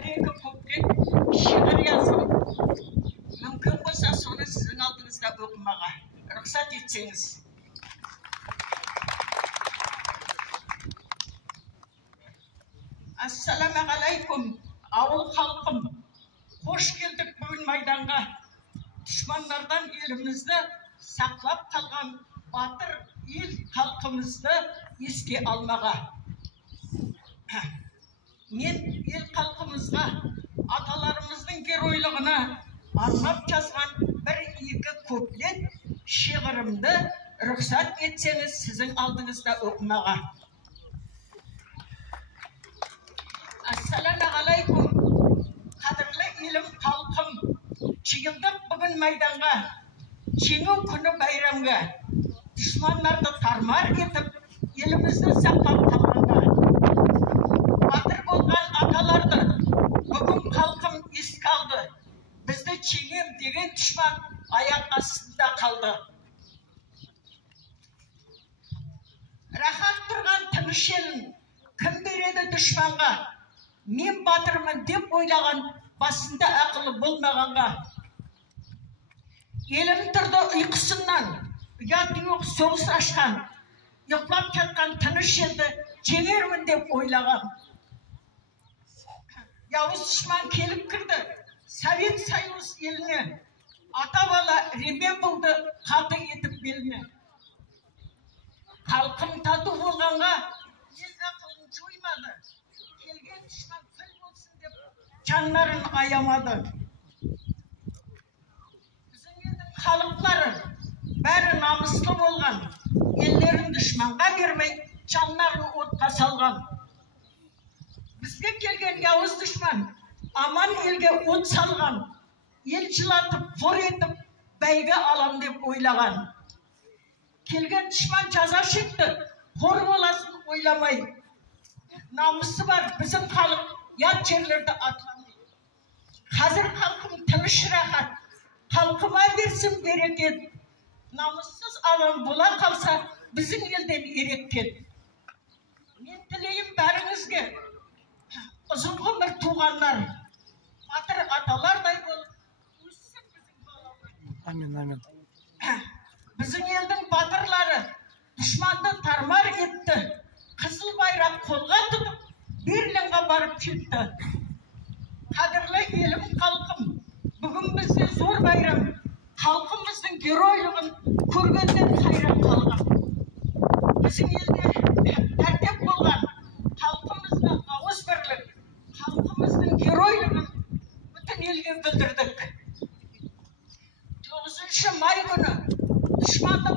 Bir-екі куплет шиғыр жазып, мүмкін болса соны сіздің алдыңызда оқымаға рұқсат етсеңіз. Ассаламағалайкум, ауыл халқым. Қош келдік бүгін майданға. Düşmanlardan елімізді сақлап қалған батыр ел халқымызды еске алмаға. Мен ел халқымызға аталарымыздың геройлығына арнап жазған бір-екі куплет шиғырымды рұқсат етсеңіз сіздің алдыңызда оқымаға. Ассаламағалайкум, қадірлі елім халқым. Жиылдық бүгін майданға, жеңу күні байрамға. Düşmanларды тармар етіп, елімізді сақтап қалғанға. Батыр болған аталарды бүгін халқым еске алды. Бізді жеңем деген düşman аяқ астында қалды. Рахат тұрған тыныш елін кім береді düşmanға? Мен батырмын деп ойлаған басында ақылы болмағанға. Елім тұрды ұйқысынан, ұят жоқ соғыс ашқан, ұйқылап жатқан тыныш елді жеңермін деп ойлаған. Яуыз düşman келіп кірді Совет Союз еліне, ата бала ремен болды қаты етіп беліне. Халқым тату болғанға ел ақылын жоймады. Келген düşman күл болсын деп жанларын аямады. Біздің елдің халықтары бәрі намыслы болған, елдерін düşmanға бермей, жанларын отқа салған. Бізге келген яуыз düşman аман елге от салған, ел жылатып, қор етіп, бәйге алам деп ойлаған. Келген düşman жаза шекті, қор боласын ойламай. Намысы бар біздің халық ят жерлерді атламай. Қазір халқым тыныш рахат, халқыма берсін берекет. Намыссыз адам бола қалса біздің елден ерекет. Мен тілейім бәріңізге ұзын ғұмыр туғандар, батыр аталардай болып өссін біздің балалар. Амин, амин. Біздің елдің батырлары düşmanды тармар етті. Қызыл байрақ қолға тұтып, Берлинға барып жетті. Қадірлі елім халқым, бүгін бізде зор байрам. Халқымыздың геройлығын көргенден қайран қалған. Біздің елде тәртіп болған, халқымызға ауыз бірлік, халқымыздың геройлығын бүтін елге білдірдік. 9 май күні düşmanды